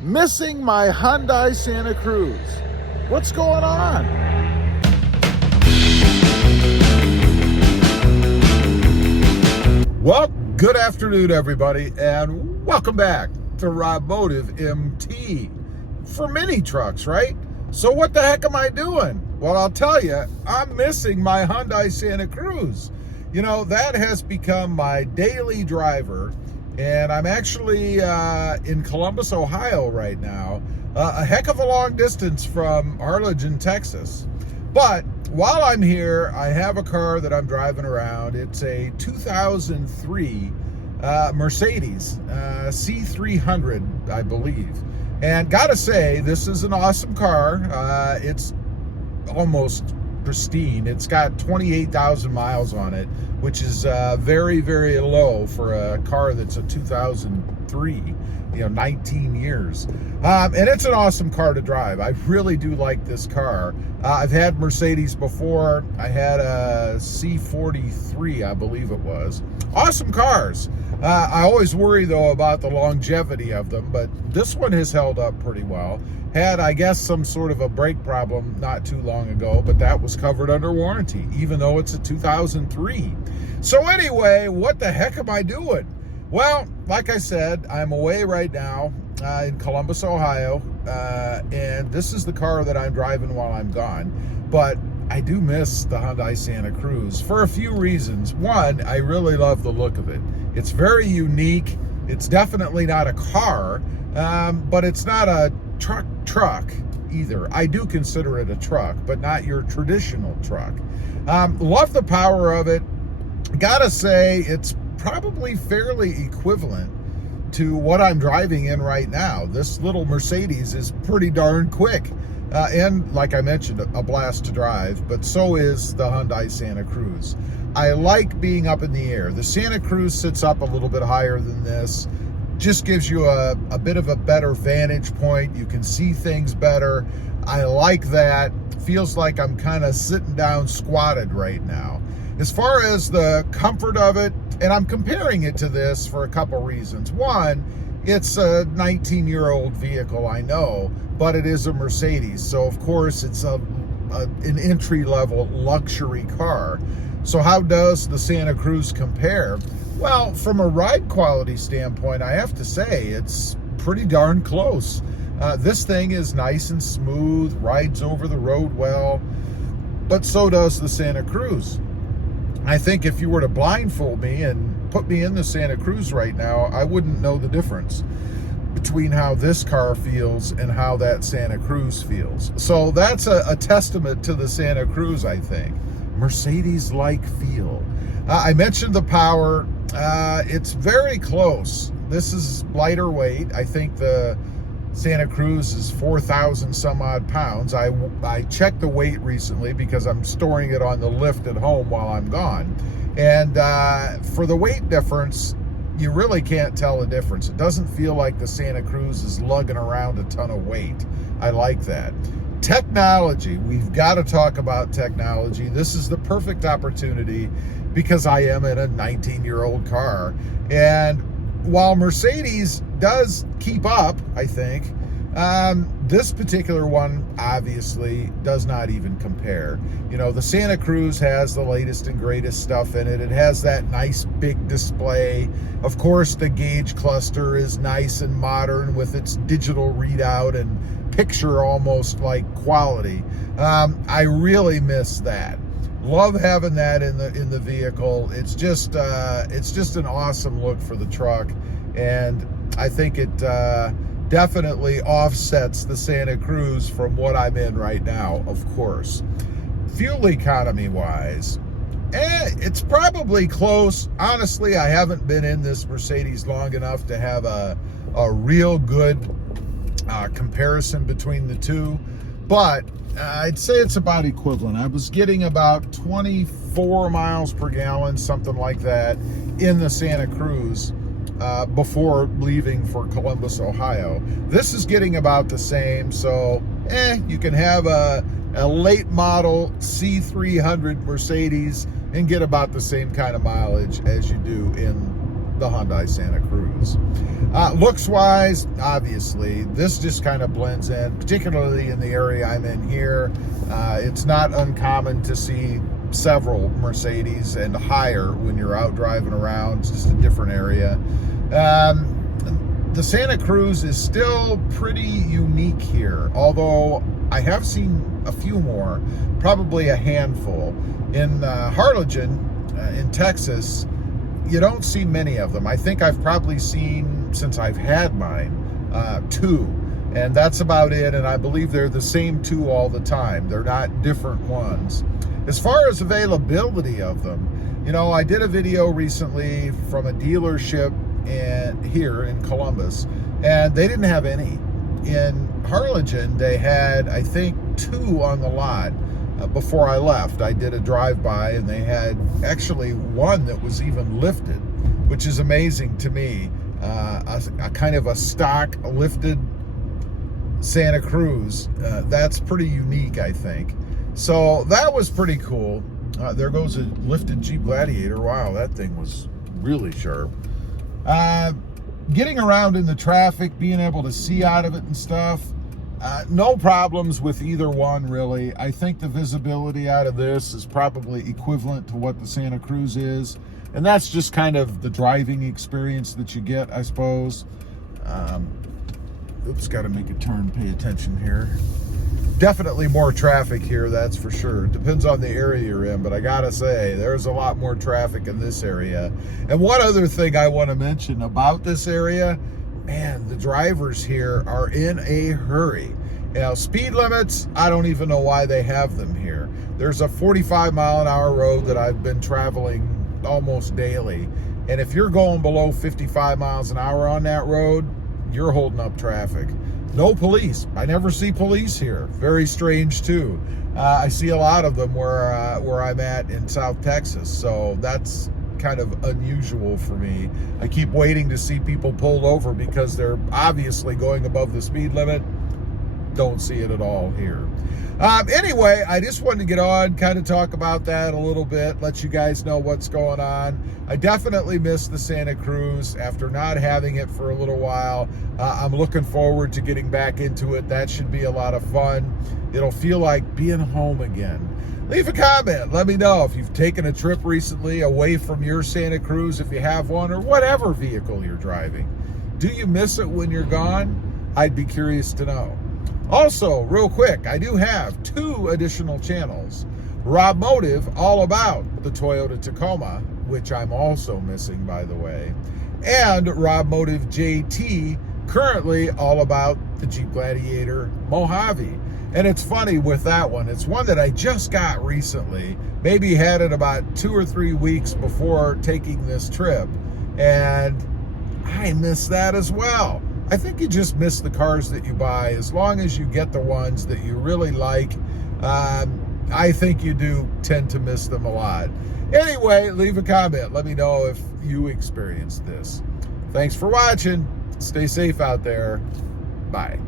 Missing my Hyundai Santa Cruz. What's going on? Well, good afternoon, everybody, and welcome back to Robmotive MT for mini trucks, right? So what the heck am I doing? Well, I'll tell you, I'm missing my Hyundai Santa Cruz. You know, that has become my daily driver, and I'm actually in Columbus, Ohio right now, a heck of a long distance from Arlington, Texas. But while I'm here, I have a car that I'm driving around. It's a 2003 Mercedes C300, I believe. And gotta say, this is an awesome car. It's almost pristine. It's got 28,000 miles on it, which is very, very low for a car that's a 2003, 19 years. And it's an awesome car to drive. I really do like this car. I've had Mercedes before. I had a C43, I believe it was. Awesome cars. I always worry, though, about the longevity of them, but this one has held up pretty well. Had, I guess, some sort of a brake problem not too long ago, but that was covered under warranty, even though it's a 2003. So anyway, what the heck am I doing? Well, like I said, I'm away right now in Columbus, Ohio, and this is the car that I'm driving while I'm gone. But I do miss the Hyundai Santa Cruz for a few reasons. One, I really love the look of it. It's very unique. It's definitely not a car, but it's not a truck either. I do consider it a truck, but not your traditional truck. Love the power of it. Gotta say, it's probably fairly equivalent to what I'm driving in right now. This little Mercedes is pretty darn quick. And like I mentioned, a blast to drive, but so is the Hyundai Santa Cruz. I like being up in the air. The Santa Cruz sits up a little bit higher than this. Just gives you a bit of a better vantage point. You can see things better. I like that. Feels like I'm kind of sitting down squatted right now. As far as the comfort of it, and I'm comparing it to this for a couple reasons. One, it's a 19-year-old vehicle, I know, but it is a Mercedes. So, of course, it's an entry-level luxury car. So how does the Santa Cruz compare? Well, from a ride quality standpoint, I have to say it's pretty darn close. This thing is nice and smooth, rides over the road well, but so does the Santa Cruz. I think if you were to blindfold me and put me in the Santa Cruz right now, I wouldn't know the difference between how this car feels and how that Santa Cruz feels. So that's a testament to the Santa Cruz, I think. Mercedes-like feel. I mentioned the power. It's very close. This is lighter weight. I think the Santa Cruz is 4,000 some odd pounds. I checked the weight recently because I'm storing it on the lift at home while I'm gone. And for the weight difference, you really can't tell the difference. It doesn't feel like the Santa Cruz is lugging around a ton of weight. I like that. Technology, we've got to talk about technology. This is the perfect opportunity because I am in a 19-year-old car. And while Mercedes does keep up, I think, this particular one obviously does not even compare. The Santa Cruz has the latest and greatest stuff in it. It has that nice big display. Of course, the gauge cluster is nice and modern with its digital readout and picture almost like quality. I really miss that. Love having that in the vehicle. It's just an awesome look for the truck, and I think it definitely offsets the Santa Cruz from what I'm in right now, of course. Fuel economy wise, it's probably close. Honestly, I haven't been in this Mercedes long enough to have a real good comparison between the two, but I'd say it's about equivalent. I was getting about 24 miles per gallon, something like that, in the Santa Cruz before leaving for Columbus, Ohio. This is getting about the same, so you can have a late model C300 Mercedes and get about the same kind of mileage as you do in the Hyundai Santa Cruz. Looks-wise, obviously, this just kind of blends in, particularly in the area I'm in here. It's not uncommon to see several Mercedes and higher when you're out driving around. It's just a different area. The Santa Cruz is still pretty unique here, although I have seen a few more, probably a handful. In Harlingen, in Texas, you don't see many of them. I think I've probably seen, since I've had mine, 2, and that's about it, and I believe they're the same 2 all the time. They're not different ones. As far as availability of them, you know, I did a video recently from a dealership here in Columbus, and they didn't have any. In Harlingen, they had, I think, 2 on the lot. Before I left, I did a drive-by, and they had actually 1 that was even lifted, which is amazing to me. A kind of a stock lifted Santa Cruz. That's pretty unique, I think. So that was pretty cool. There goes a lifted Jeep Gladiator. Wow, that thing was really sharp. Getting around in the traffic, being able to see out of it and stuff, no problems with either one, really. I think the visibility out of this is probably equivalent to what the Santa Cruz is, and that's just kind of the driving experience that you get, I suppose. Oops, got to make a turn, pay attention here. Definitely more traffic here, that's for sure. It depends on the area you're in, but I gotta say, there's a lot more traffic in this area. And one other thing I want to mention about this area, man, the drivers here are in a hurry. You know, speed limits, I don't even know why they have them here. There's a 45-mile-an-hour road that I've been traveling almost daily, and if you're going below 55 miles an hour on that road, you're holding up traffic. No police. I never see police here. Very strange too. I see a lot of them where I'm at in South Texas, so that's kind of unusual for me. I keep waiting to see people pulled over because they're obviously going above the speed limit. Don't see it at all here. Anyway, I just wanted to get on, kind of talk about that a little bit, let you guys know what's going on. I definitely miss the Santa Cruz after not having it for a little while. I'm looking forward to getting back into it. That should be a lot of fun. It'll feel like being home again. Leave a comment. Let me know if you've taken a trip recently away from your Santa Cruz, if you have one, or whatever vehicle you're driving. Do you miss it when you're gone? I'd be curious to know. Also, real quick, I do have 2 additional channels. Rob Motive, all about the Toyota Tacoma, which I'm also missing, by the way, and Rob Motive JT, currently all about the Jeep Gladiator Mojave. And it's funny with that one, it's one that I just got recently, maybe had it about 2 or 3 weeks before taking this trip, and I miss that as well. I think you just miss the cars that you buy, as long as you get the ones that you really like. I think you do tend to miss them a lot. Anyway, leave a comment. Let me know if you experienced this. Thanks for watching. Stay safe out there. Bye.